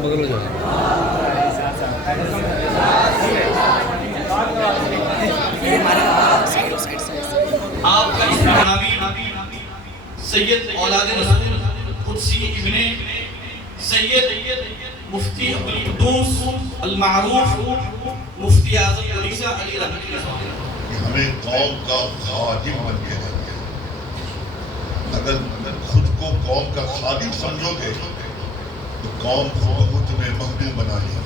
بغل ہو جائے. آپ کا اسم گرامی سید اولاد رسول قدسی ابن سید مفتی عبدالقدوس المعروف مفتی اعظم علیشہ علی رحمۃ اللہ. ہمیں قوم کا خادم بن کے رہنا. اگر خود کو قوم کا خادم سمجھو گے تو قوم کو بہت تمہیں محبوب بنا لیا.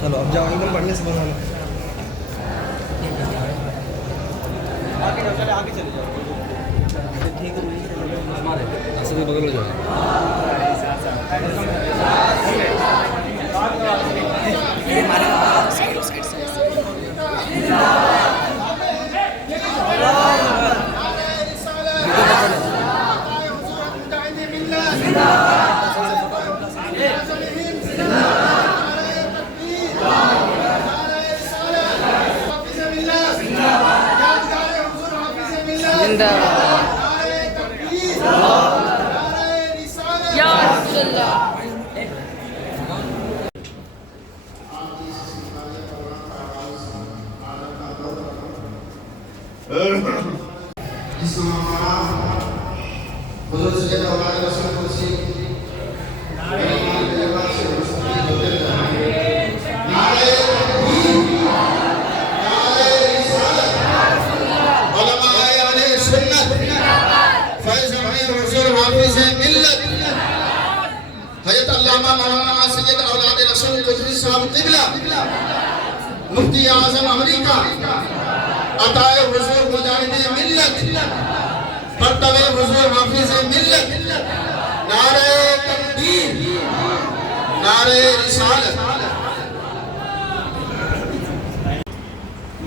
چلو اب جاؤ ایک دم بڑھیا سے بنانا. آگے چلے جاؤ. ٹھیک ہے اصل بغل ہو جائے. مفتی اعظم امریکہ عطائے حضور مجاہد ملت مرتب حضور حافظ ملت نعرہ تکبیر نعرہ رسالت.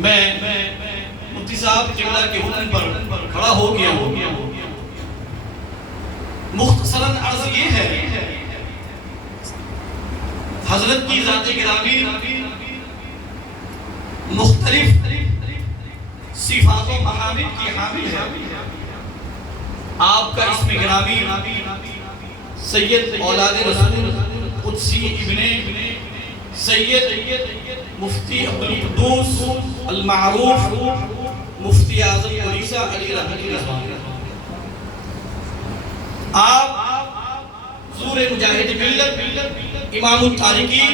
میں مفتی صاحب قبلہ کے حکم پر کھڑا ہو گیا ہوں. مختصراً عرض یہ ہے حضرت کی ذات گرامی مختلف صفات و محامد کی حامل ہے. آپ کا اسم گرامی سید اولاد رسول قدسی ابن سید مفتی عبدالقدوس المعروف مفتی اعظم علیشہ علی رحمۃ اللہ. آپ حضور مجاہد ملت امام التارکین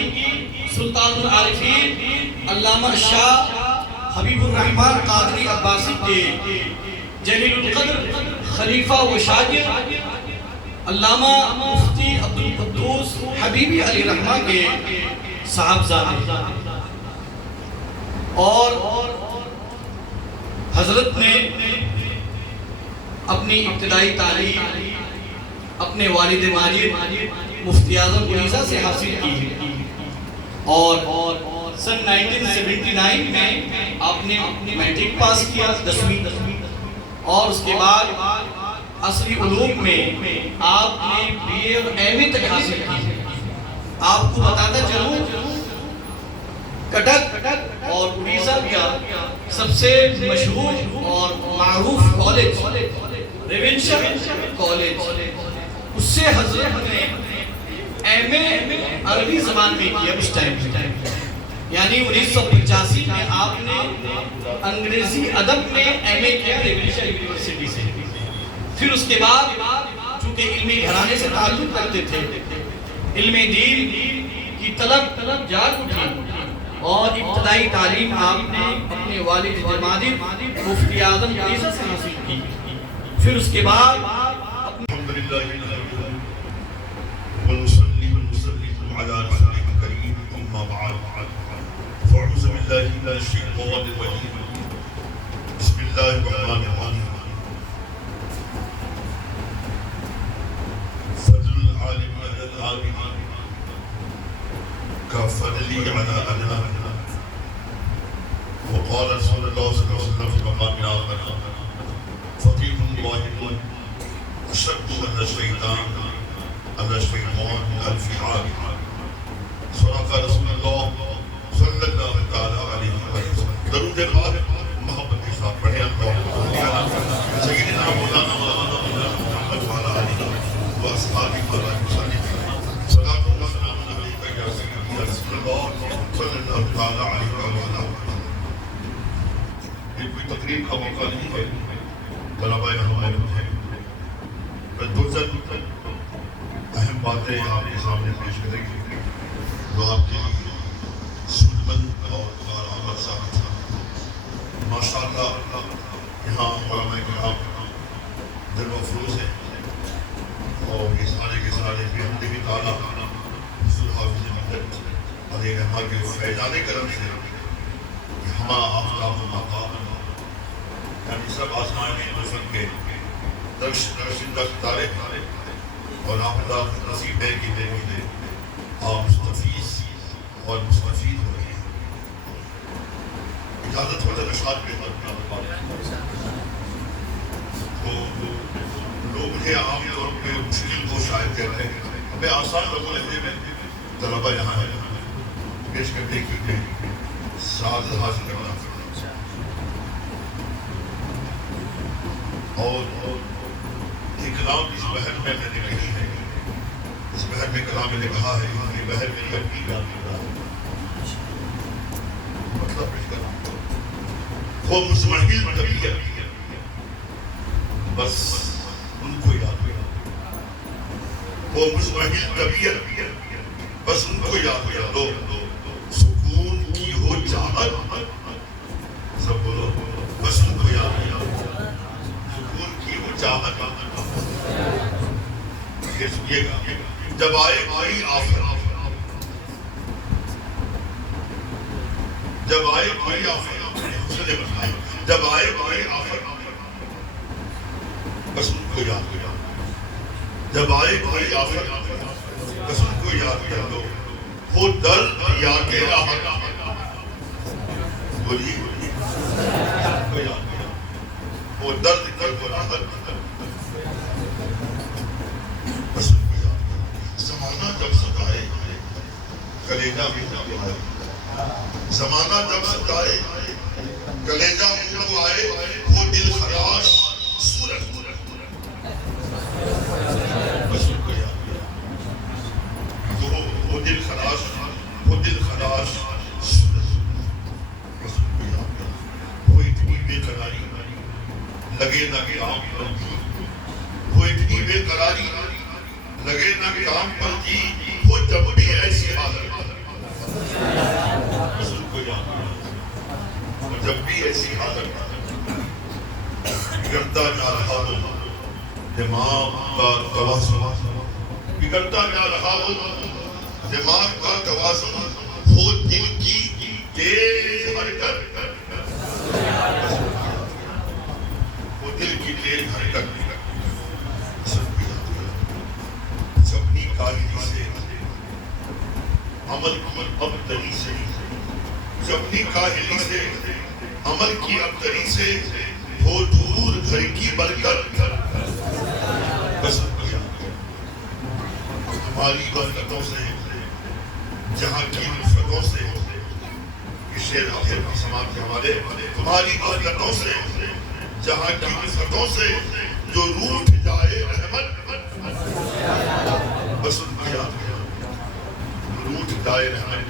سلطان العارفین علامہ شاہ حبیب الرحمن قادری عباسی کے جلیل القدر خلیفہ و شاگرد علامہ مفتی عبدالقدوس حبیبی علی رحمہ کے صاحبزادے. اور حضرت نے اپنی ابتدائی تعلیم اپنے والد ماجد مفتی اعظم علیشہ سے حاصل کی اور سن 1979 میں آپ نے میٹرک پاس کیا 10ویں اور اس کے بعد عصری علوم میں آپ نے بی اے اور ایم اے تک حاصل کی. آپ کو بتاتا چلوں کٹک اور اڑیسہ کا سب سے مشہور اور معروف کالج ریونشا کالج اس سے حضرت نے ایم اے عربی زبان میں کیا اس ٹائم یعنی 1985 میں آپ نے انگریزی ادب میں ایم اے کیا ریونشا یونیورسٹی سے. پھر اس کے بعد چونکہ علمی گھرانے سے تعلق رکھتے تھے علم دین کی طلب جاگ اٹھی اور ابتدائی تعلیم آپ نے اپنے والد ماجد مفتی اعظم علیشہ سے حاصل کی. پھر اس کے بعد الحمدللہ ونصلي ونسلم على رسوله الكريم اما بعد فاعوذ بالله من الشيطان الرجيم بسم الله الرحمن الرحيم فضل العالم على العالم كفضلي على انا وقال رسول الله صلى الله عليه وسلم في مقام آخر فقيه واحد اشد من الشيطان الشيطان الفعال. صدق رسول اللہ صلی اللہ علیہ وسلم. درود پاک محبت کے ساتھ پڑھیں. سیدنا مولانا مولانا محمد وعلى آله وأصحابه صلاة الله وسلام عليك يا سيدي يا رسول الله صلی اللہ تعالی علیہ وآلہ وسلم. یہ کوئی تقریب کا موقع نہیں ہے، طلباء ہمارے ہیں، دو چند اہم باتیں آپ کے سامنے پیش کریں گے جو آپ کے لیے سود مند اور کارآمد ثابت تھا. ماشاء اللہ یہاں علماء کرام دل مفروض ہیں اور یہ سارے کے سارے بحمدہ تعالیٰ حضور حافظ ملت علیہ رحمہ کے فیضان کرم سے ہما آفتاب و مقام یعنی سب آسمان نفر کے درشندہ ستارے اور آپ اللہ نصیب ہے کہ دے مجھے آپ مستفیض اور مستفید ہو رہے ہیں. اجازت ہو جائے اشعار پہ تو لوگ مجھے عام طور پہ مشکل کو شاید کہتے ہیں، ہمیں آسان لوگوں لہجے میں طلبہ یہاں ہے پیش کرنے کی سعادت حاصل کرنا اور یہ کلام اس بہر میں نے کہی ہے، اس بہر میں کلام میں نے کہا ہے یہ بہر میں یہ مطلب پیش کرنا وہ مزمحل طبیعت بس ان کو یاد ہو، وہ مزمحل طبیعت بس ان کو یاد ہو، سکون کی ہو چاہت سب بولو بس ان کو یاد ہو، سکون کی ہو چاہت. یہ سنیے گا جب آئے کوئی آفت، جب آئے کوئی آفت جب آئے کوئی آفت بس ان کو یاد کر، جب آئے کوئی آفت بس ان کو یاد کر دو، وہ درد یا کے راحت بولیے وہ درد کر وہ راحت بس ان کو یاد کر. زمانہ جب ستائے کلیجہ بھی نہ آئے، زمانہ جب ستائے کلیجہ منہ آئے، وہ دل خراش صورت بس ان کو یاد کر، وہ دل خراش صورت بس ان کو یاد کر. وہ اتنی بے قراری لگے نہ کام پر جی، وہ اتنی بے قراری لگے نہ کام پر جی، وہ جب بھی ایسی حالت بس ان کو یاد کر، جب بھی ایسی حالت بگڑتا جا رہا ہو دماغ کا توازن، بگڑتا جا رہا ہو دماغ کا توازن، ہو دل کی تیز حرکت، وہ دل کی تیز حرکت اپنی کاہلی سے عمل کی ابتری سے، اپنی کاہلی سے عمل کی ابتری سے ہو دور گھر کی برکت بس تمہاری برکتوں سے جہاں کی نفرتوں سے، یہ شعر آخر کی سماعت کے حوالے، تمہاری برکتوں سے جہاں کی نفرتوں سے جو روٹ جائے رحمت بس ان کو یاد کر، روٹ جائے رحمت.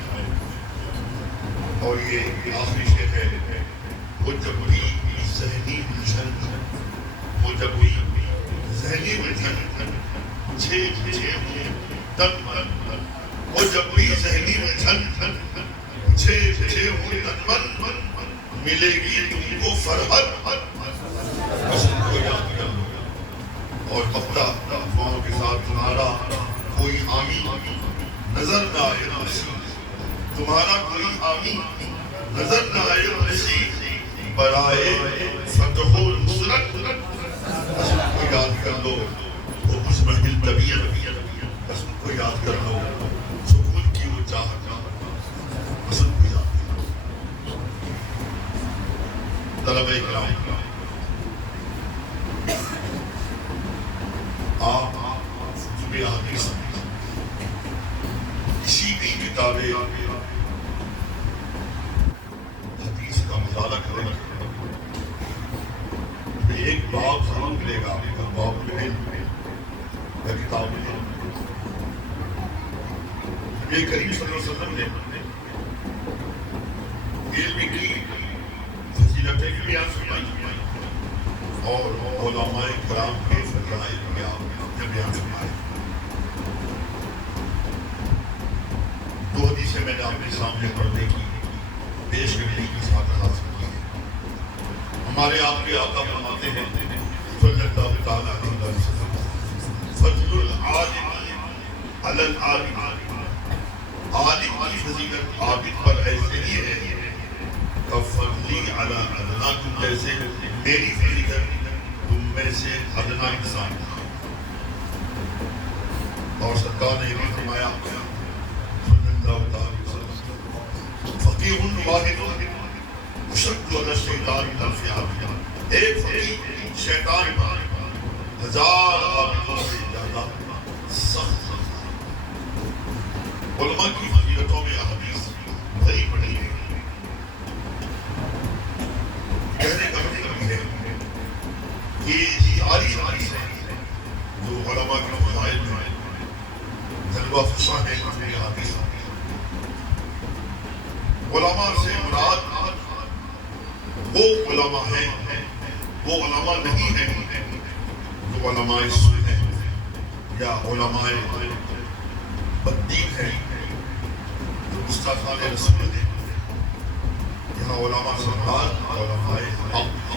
اور یہ آخری شعر ہے، وہ جب بھی ذہنی الجھن، وہ جب بھی ذہنی الجھن مجھے تن من، وہ جب بھی ذہنی الجھن مجھے تن من، ملے گی تم کو فرحت بس ان کو یاد کر. اور ہفتہ دعاؤں کے ساتھ تمہارا کوئی حامی نظر نہ آئے نصیب، تمہارا کوئی حامی نظر نہ آئے نصیب، برائے فتح و نصرت بس ان کو یاد کر لو، وہ مزمحل طبیعت بس ان کو یاد کر لو، سکون کی وہ چاہت بس ان کو یاد کر لو. طلبہ کرام آپ صبح حدیث کسی بھی کتابیں حدیث کا مطالعہ کریں، ایک باب ملے گا باب العلم یا کتاب العلم. نبی کریم صلی اللہ علیہ وسلم نے علم کی فضیلتیں بھی بیان فرمائی اور علماء کرام کے فضائل بھی آپ نے بیان فرمائے. دو حدیثیں میں نے آپ کے سامنے پڑھنے کی پیش کرنے کی سعادت حاصل کی ہے. ہمارے آپ کے آقا فرماتے ہیں صلی اللہ تعالیٰ علیہ وسلم فضل العالم علی العالم، عالم کی فضیلت عابد پر ایسے ہی ہے فضلی علی ادناکم، جیسے میری فضیلت تم میں سے ادنا انسان. اور سرکار نے یہ بھی فرمایا فقیہ واحد اشد علی الشیطان من الف عابد، ایک فقیہ شیطان پر 1000 عابدوں سے زیادہ سخت. علماء کی فضیلتوں میں احادیث بھری پڑی ہے. کہنے کا مطلب یہ ہے کہ ساری حدیثیں جو علماء کے فضائل میں جلوہ فشاں ہے یہ حدیث. علماء سے مراد وہ علماء ہیں، وہ علماء نہیں ہیں جو علماء سنت ہیں یا علماء بدین ہیں جو مستقان رسول ہیں. یہاں علماء سے مراد علماء حق،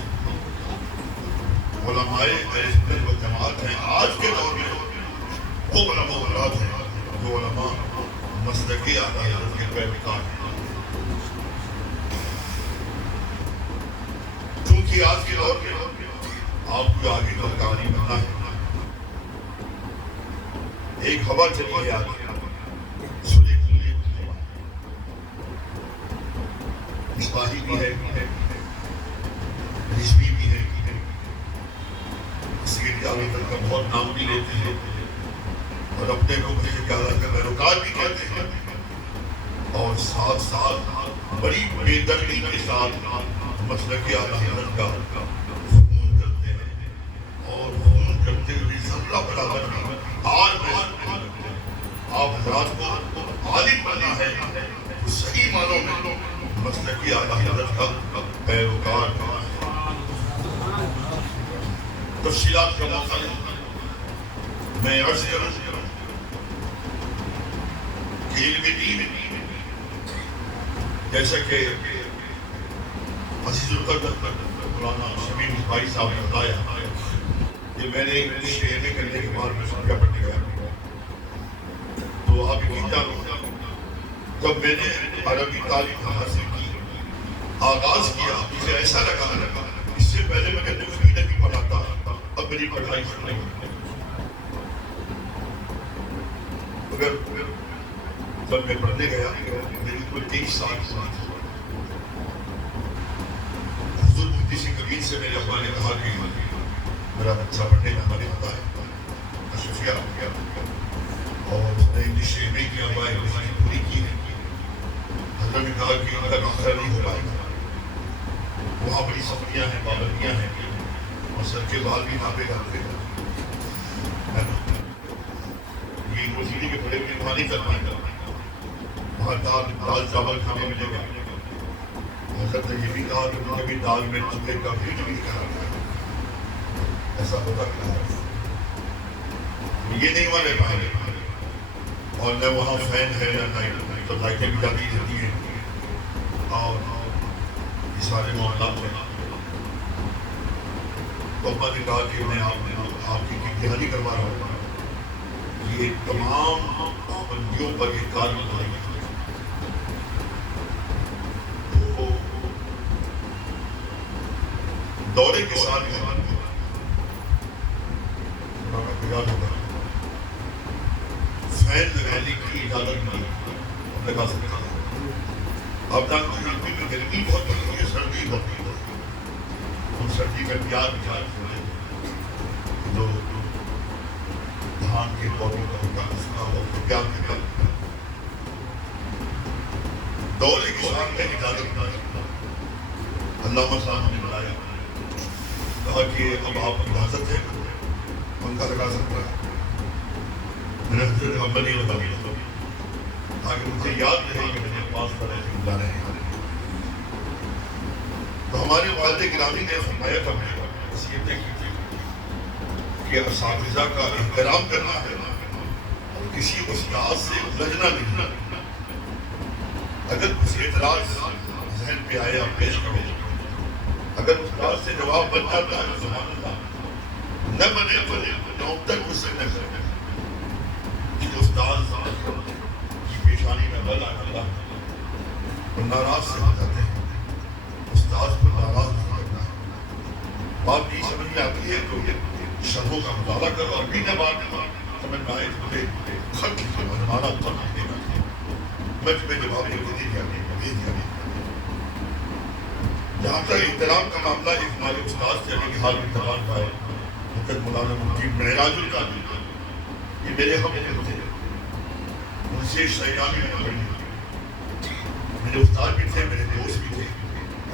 علماء اہل سنت و جماعت ہیں. آج کے دور میں وہ علماء مراد ہیں جو علماء مسلکی اعلی حضرت کے پیروکار ہیں. چونکہ آج کے دور میں آپ کو آگے کا کہانی بننا ہے. ایک ہوا چلی ہے آگے سلے کے لیے مصباحی بھی ہے، رشوی بھی ہے، اس کے آگے تک کا بہت نام بھی لیتے ہیں اور اپنے کو کسی پیارا کا پیروکار بھی کہتے ہیں. اور ساتھ ساتھ بڑی بے دردی کے ساتھ مسلک اعلیٰ حضرت کا خون کرتے ہیں اور خون کرتے ہوئے ذرہ برابر بھی آج میں آپ حضرات کو عالم بننا ہے تو صحیح معنوں میں مسلک اعلیٰ حضرت کا پیروکار. تفصیلات کا موقع میں عرض کروں کہ علم دین جیسا کہ عزیز القدر مولانا شمیم بھائی صاحب نے بتایا کہ میں نے انگلش ایم اے کرنے کے بعد میں سوریا پڑھنے گیا تو آپ یقین جانو جب میں نے عربی تعلیم حاصل کی آغاز کیا مجھے ایسا لگا اس سے پہلے میں کہتے ہیں نہیں پڑھاتا اب میری پڑھائی شروع نہیں ہوتی. اگر جب میں پڑھنے گیا میری عمر 23 سال کی حضور مفتی سے کبیر سے میرے ابا نے کہا کہ میرا بچہ پڑھنے کا ہمارے ہوتا ہے اشرفیہ ہو گیا اور اس نے انگلش ایم اے کیا ہوا ہے انگلش پوری کی ہے. حضرت نے کہا کہ ان کا داخلہ نہیں ہو پائے گا، وہاں بڑی سفریاں ہیں، پابندیاں ہیں اور سر کے بال بھی ناپے ڈالتے ہیں. یہ یونیورسٹی کے بڑے میں وہاں نہیں کر پائے گا، وہاں دال چاول کھانے ملے گا. حضرت نے یہ بھی کہا کہ مجھے بھی دال میں چکے کا بھی نہیں کھانا ایسا ہوتا کیا ہے. یہ نہیں والے پائے اور نہ وہاں فین ہے نہ لائٹ، تو لائٹیں بھی جاتی رہتی ہیں اور یہ سارے معاملات میں تو ابا نے کہا کہ میں آپ کی دہانی کروا رہا ہوں، یہ تمام پابندیوں پر یہ کار بتائی. تو دورے کے ساتھ یاد ہوگا فین لگانے کی اجازت نہیں لگا سکتا. اب تک میں گرمی بہت ہوتی ہے، سردی ہوتی ہے، ہم سردی میں پیاز ہوئے جو دھان کے پودوں کا ہوتا ہے اس کا وہ پیاز نکالتا ہے. دورے کے ساتھ میں اجازت نہیں. علامہ صاحب نے بتایا کہا کہ اب آپ کی اجازت ہے پنکھا لگا سکتا ہے. میں نے حضرت عمل نہیں لگا دیا تاکہ مجھے یاد رہے کہ میرے پاس پر ایسے گزارے ہیں. تو ہمارے والد گرامی نے فرمایا تھا میں وصیتیں کی تھی کہ اساتذہ کا احترام کرنا ہے اور کسی استاد سے الجھنا نہیں. اگر کسی اعتراض ذہن پہ آیا پیش کرو, اگر استاد سے جواب بن جاتا ہے سبحان اللہ, نہ بنے تو نوم تک اس سے نہ کرے کہ استاد کی پیشانی میں بل آ جاتا اور ناراض سے ہو جاتے ہیں. استاد کو ناراض نہیں کرنا ہے. بات نہیں سمجھ میں آتی ہے تو شرحوں کا مطالعہ کرو اور بھی نہ بات سمجھ میں آئے تو مجھے خط لکھے مہمانہ خط لکھے گا میں تمہیں جواب دے دیا گیا. جہاں تک احترام کا معاملہ ہے ہمارے استاد سے علی حال انتقال پائے مقدس مولانا مفتی معراج القادری, یہ میرے ہم تھے, ان سے شیعانی میں پڑھی, میرے استاد بھی تھے, میرے دوست بھی تھے,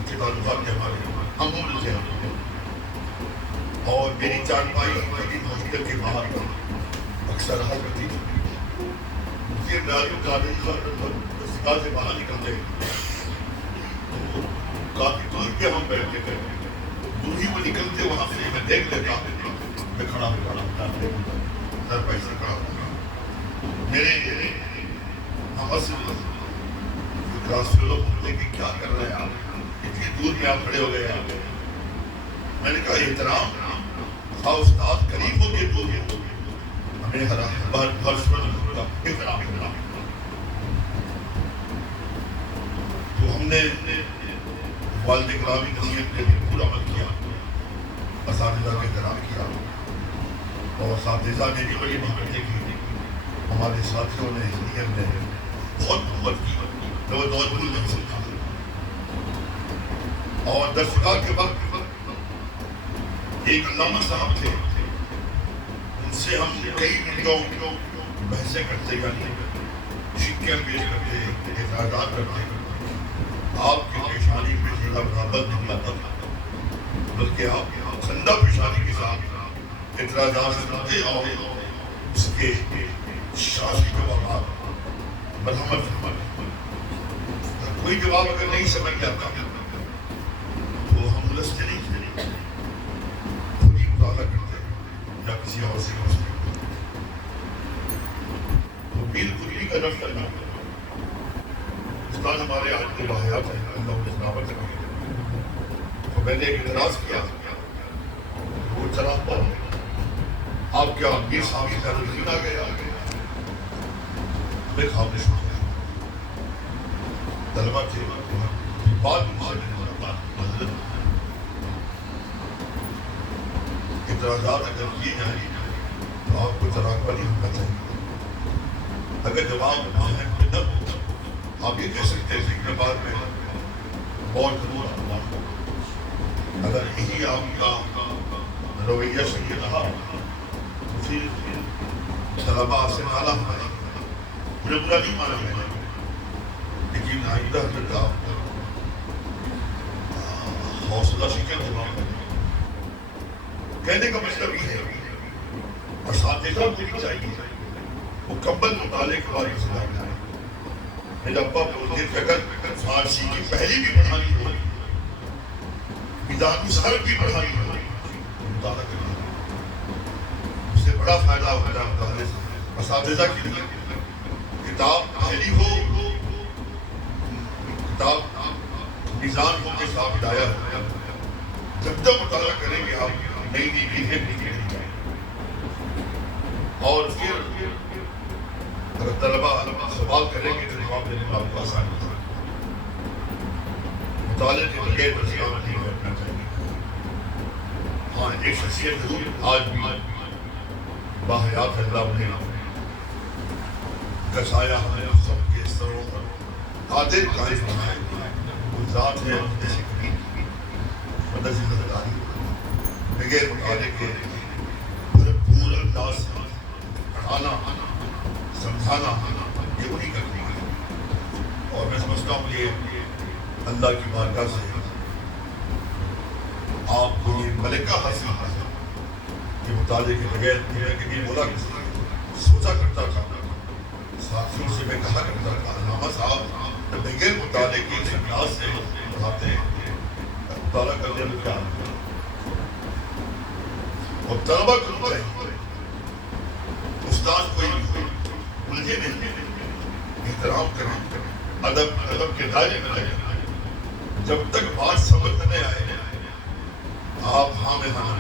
اچھے تعلقات کے ہمارے ہم عمر تھے. اور میری چارپائی میری ہاسپٹل کے باہر اکثر رہا کرتی تھی. مفتی معراج القادری دستگاہ سے باہر نکلتے کافی دور پہ ہم بیٹھتے تھے, دور ہی وہ نکلتے وہاں سے میں دیکھ لیتا, میں کھڑا ہوتا سر پیسے کھڑا ہوتا. میرے اصل کلاس فیلو بولتے کہ کیا کر رہے ہیں آپ, اتنی دور میں آپ کھڑے ہو گئے آپ. میں نے کہا احترام تھا, استاد قریب ہو کے دور ہمیں احترام کرنا. تو ہم نے والد گرامی نصیحت پہ پورا عمل کیا, اساتذہ کا احترام کیا اور اساتذہ نے بھی بڑی محبتیں کی. ہمارے ساتھیوں نے اس نیت نے بہت محبت کی, وہ دور بھول نہیں سکتا. اور درسگاہ کے وقت ایک علامہ صاحب تھے, ان سے ہم کئی منٹوں بحثیں کرتے گئے, شکیاں پیش کرتے, اعتراضات کرتے. آپ کی پیشانی پہ جینا برابر نہیں آتا تھا, بلکہ آپ خندہ پیشانی کے ساتھ اعتراضات کرتے اور اس کے شاسی جوابات مرحمت فرماتے. کوئی جواب اگر نہیں سمجھ جاتا تو ہم الجھتے نہیں, خود ہی مطالعہ کرتے یا کسی اور سے پوچھتے. تو پیر خودی کا نفس کرنا استاد ہمارے آج کے واحد ہیں, اللہ انہیں سلامت رکھے. تو میں نے ایک اعتراض کیا, وہ چراغ پر آپ کیا پیر صاحب کا رجوع آ گیا, میں خاموش ہو گیا. طلبہ تھے بعد حضرت اعتراضات اگر کیے جائیں تو آپ کو تراغبہ نہیں ہونا چاہیے. اگر جواب نہ ہو آپ یہ کہہ سکتے ہیں کہ بعد میں بہت ضرور اللہ ہو. اگر یہی آپ کا رویہ صحیح رہا تو پھر طلبہ آپ سے نالا ہمارا انہیں برا نہیں مانا میں نے, لیکن آئندہ حضرت آپ حوصلہ شکن جواب کہنے کا مطلب یہ ہے اساتذہ کو نہیں چاہیے مکمل مطالعے کے بعد اسے لانا ہے. میرا ابا بولتے تھے اگر فارسی کی پہلی بھی پڑھانی ہو, میدان سر بھی پڑھانی ہو, مطالعہ کرنا اس سے بڑا فائدہ ہوتا ہے مطالعے سے. اساتذہ کے لیے کتاب پہلی ہو, کتاب میزان ہو کے ساتھ ہدایہ ہو, جب تک مطالعہ کریں گے آپ نئی نئی چیزیں نہیں جائیں. اور پھر اگر طلبہ سوال کریں گے تو جواب دینے میں آپ کو آسانی ہوگا. مطالعے کے بغیر مسئلہ نہیں بیٹھنا چاہیے. ہاں ایک شخصیت ضرور آج بھی باحیات اللہ نے کسایا ہے سب کے سروں پر قادر قائم فرمائے. وہ ذات ہے جیسے کریم مدد سے نظر آئی بغیر مطالعے کے بھرپور انداز سے پڑھانا سمجھانا یہ وہی کرتی ہے. اور میں سمجھتا ہوں یہ اللہ کی بارگاہ سے آپ کو یہ ملکہ حاصل ہے یہ مطالعے کے بغیر میں کبھی بولا سوچا کرتا تھا ساتھیوں سے میں کہا کرتا تھا علامہ صاحب بغیر مطالعے کے انداز سے پڑھاتے ہیں مطالعہ کرنے میں کیا اور طلبہ کرتا ہے استاد کوئی ملجھے نہیں احترام کریں ادب کے دائرے میں رہیں جب تک بات سمجھ نہیں آئے آپ ہاں میں ہاں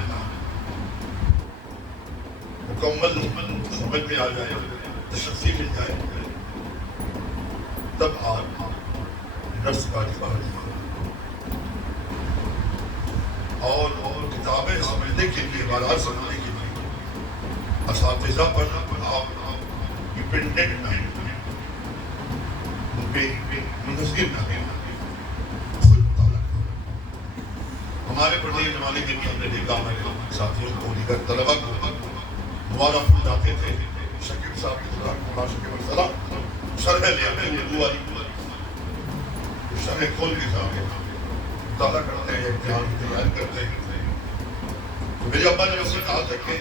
مکمل سمجھ میں آ جائے تشخیص مل جائے تب آپ نفس کا اعتبار اور کتابیں سمجھنے کے لیے عبارات سمجھنے کے لیے اساتذہ پر آپ ڈپینڈنٹ نہ ہیں ان پہ منحصر نہ ہیں خود مطالعہ ہمارے پڑھنے زمانے کے لیے ہم نے دیکھا ہمارے ساتھیوں کو دیگر طلبہ کو مولانا پھول جاتے تھے شکیب صاحب کی طرح مولانا شکیب السلام شرح لے آتے ہیں اردو والی شرح کھول کے جاتے ہیں مطالعہ کرتے ہیں امتحان کی تیاری کرتے ہیں تو میرے ابا نے مجھ سے کہا تھا کہ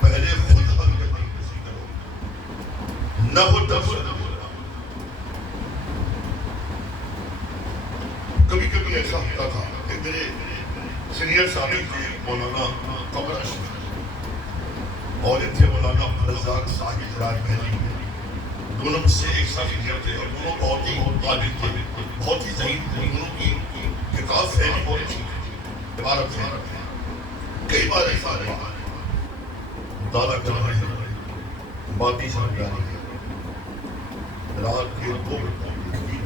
پہلے خود حل کرنے کی کوشش کرو نہ وہ درس نہ بولا کبھی کبھی ایسا ہوتا تھا کہ میرے سینئر صاحب تھے مولانا قمر اشرف اور تھے مولانا عبدالرزاق صاحب راج محلی دونوں مجھ سے ایک ساتھ سینئر تھے اور دونوں بہت ہی طالب تھے بہت ہی ذہین تھے دونوں کی کتاب فہمی بہت اچھی تھی عبارت ہے کئی بار ایسا رہا مطالعہ کر رہے ہیں باتیں سمجھ آ رہی ہے رات کے 2 بجے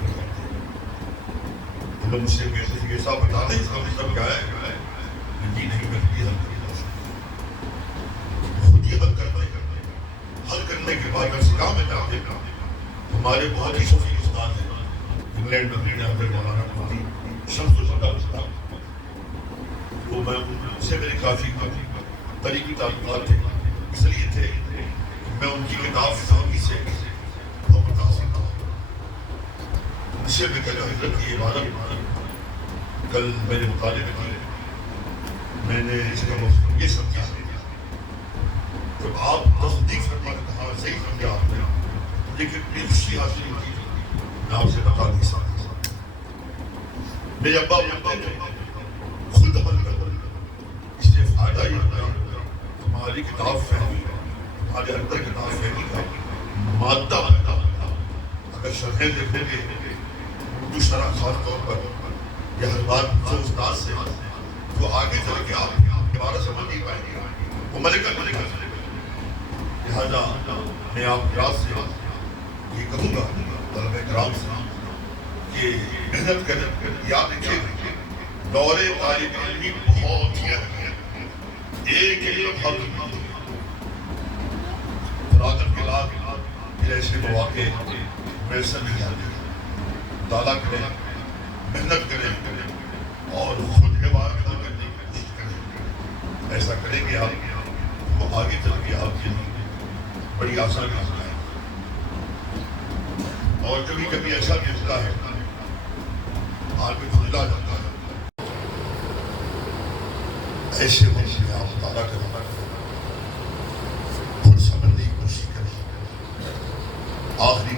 لوگ مجھ سے کہتے ہیں یہ صاحب بتا دیں اس کا مطلب کیا ہے جی نہیں میں خود ہی حل کرتا خود ہی حل کرتے حل کرنے کے بعد میں سکھا میں جاتے ہمارے بہت ہی شفیع استاد ہیں انگلینڈ میں حضرت مولانا مفتی شمس الہدیٰ استاد وہ میں ان سے میرے کافی طریقی تعلقات تھے اس لیے تھے میں ان کی کتاب فہمی سے بہت متاثر تھا اسے میں کہا حضرت کی عبارت کل میرے مطالعے میں تھی میں نے اس کا مفہوم یہ سمجھا جب آپ تصدیق فرماتے کہا صحیح سمجھا آپ نے لیکن اتنی خوشی حاصل ہوئی میں آپ سے بتا نہیں سکتا میرے ابا خود عمل کر اس سے فائدہ یہ ہوتا ہے تمہاری کتاب فہمی تمہارے اندر کتاب فہمی کا مادہ بنتا اگر شرحیں دیکھیں گے اردو شرح خاص طور پر یا ہر بات جو استاد سے تو آگے چل کے آپ عبارت سمجھ نہیں پائیں گے وہ ملکہ لہذا میں آپ یاد سے یہ کہوں گا طلبہ کرام سے کہ محنت کریں یاد رکھیں دور طالب علمی بہت ہی اہم ہے ایک علم حق فراغت کے بعد پھر ایسے مواقع میسر نہیں آتے مطالعہ کریں محنت کریں اور خود عبارت کرنے کی کوشش کریں ایسا کریں گے آپ وہ آگے چل کے آپ کے لیے بڑی آسانی ہوتا ہے اور کبھی کبھی ایسا بھی ہوتا ہے آدمی کھلا جاتا ہے ایسے وقت میں آپ مطالعہ کریں خود سمجھنے کی کوشش کریں آخری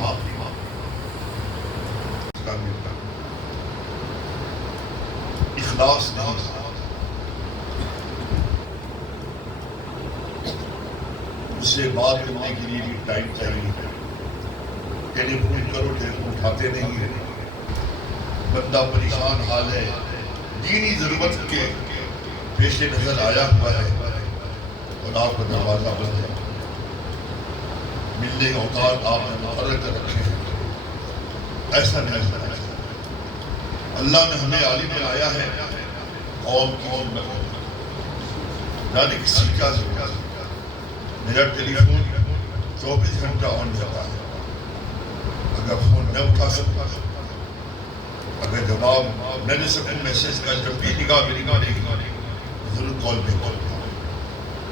اخلاص نہیں اسے بات کرنے کے لیے بھی ٹائم چاہیے یعنی فون کرو ٹیلیفون اٹھاتے نہیں ہیں بندہ پریشان حال ہے دینی ضرورت کے پیش نظر آیا ہوا ہے اور آپ کا دروازہ بند ہے ملنے کا اوقات آپ نے مقرر کر رکھے ہیں ایسا نہیں ہونا چاہیے اللہ نے ہمیں عالم بنایا ہے قوم کی خدمت نہ کسی کا ضرورت میرا ٹیلی فون 24 گھنٹہ آن رہتا ہے اگر فون نہ اٹھا سکتا اگر جواب نہ دے سکوں میسیج کا جب بھی نگاہ میری مانے گی ضرور کال پہ کال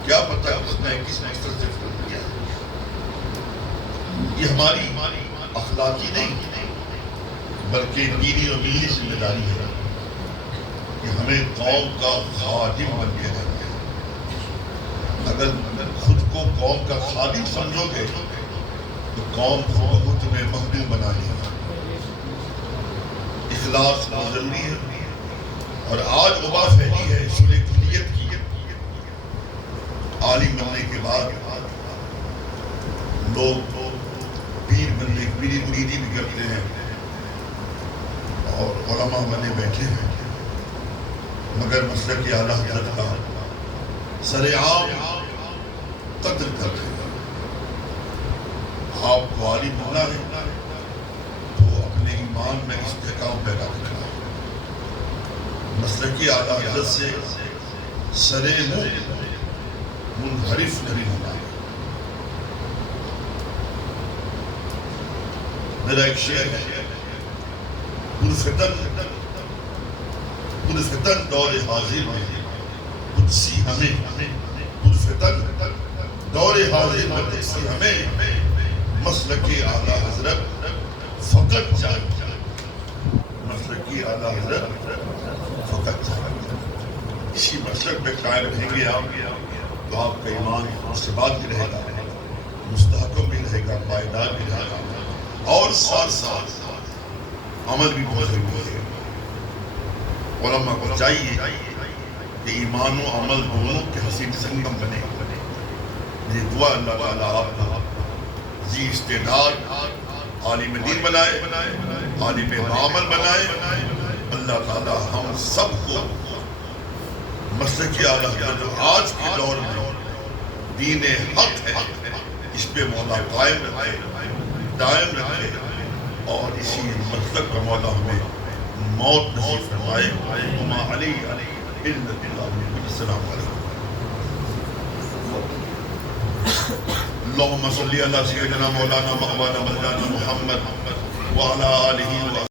کیا پتہ ہے اس نے کس مقصد سے فون کیا یہ ہماری اخلاقی نہیں بلکہ دینی اور ملی ذمہ داری ہے کہ کہ ہمیں قوم کا خادم بن کے رہنا ہے۔ اگر خود کو قوم کا خادم سمجھو گے تو قوم کو تمہیں مخدوم بنا لے گا۔ اخلاص بہت ضروری ہے، اور آج وبا پھیلی ہے صلح کلیت کی۔ عالم بننے کے بعد لوگ پیر بننے کی پیری مریدی بھی کرتے ہیں اور علماء بنے بیٹھے ہیں، مگر مسلک اعلیٰ حضرت کا سر عام قدر کر رہے ہیں۔ آپ کو عالم ہونا ہے تو اپنے ایمان میں استحکام پیدا کرنا ہے، مسلک اعلیٰ حضرت سے سر منحرف نہیں ہونا ہے۔ میرا ایک شعر ہے، پرفتن دور حاضر میں قدسی ہمیں، پرفتن دور حاضر میں قدسی ہمیں، مسلک اعلیٰ حضرت فقط چاہیے، مسلک اعلیٰ حضرت فقط چاہیے۔ اسی مسلک میں قائم رہیں گے آپ تو آپ کا ایمان ثبات بھی رہے گا، مستحکم بھی رہے گا، پائیدار بھی رہے گا، اور ساتھ ساتھ عمل بھی بہت ضروری ہے۔ علماء کو چاہیے کہ ایمان و عمل دونوں کے حسین سنگم بنے۔ یہ دعا اللہ تعالیٰ آپ کو ذی استعداد عالم دین بنائے، عالم عمل بنائے۔ اللہ تعالیٰ ہم سب کو مسلک اعلیٰ حضرت جو آج کے دور میں دین حق ہے اس پہ مولا قائم رکھے، دائم رکھے، اور اسی مسلک کا مولا ہمیں موت نصیب فرمائے۔ وما علیہ الا البلاغ۔ السلام علیکم۔ اللہم صلی علی سیدنا مولانا مولانا مولانا محمد وعلی آلہ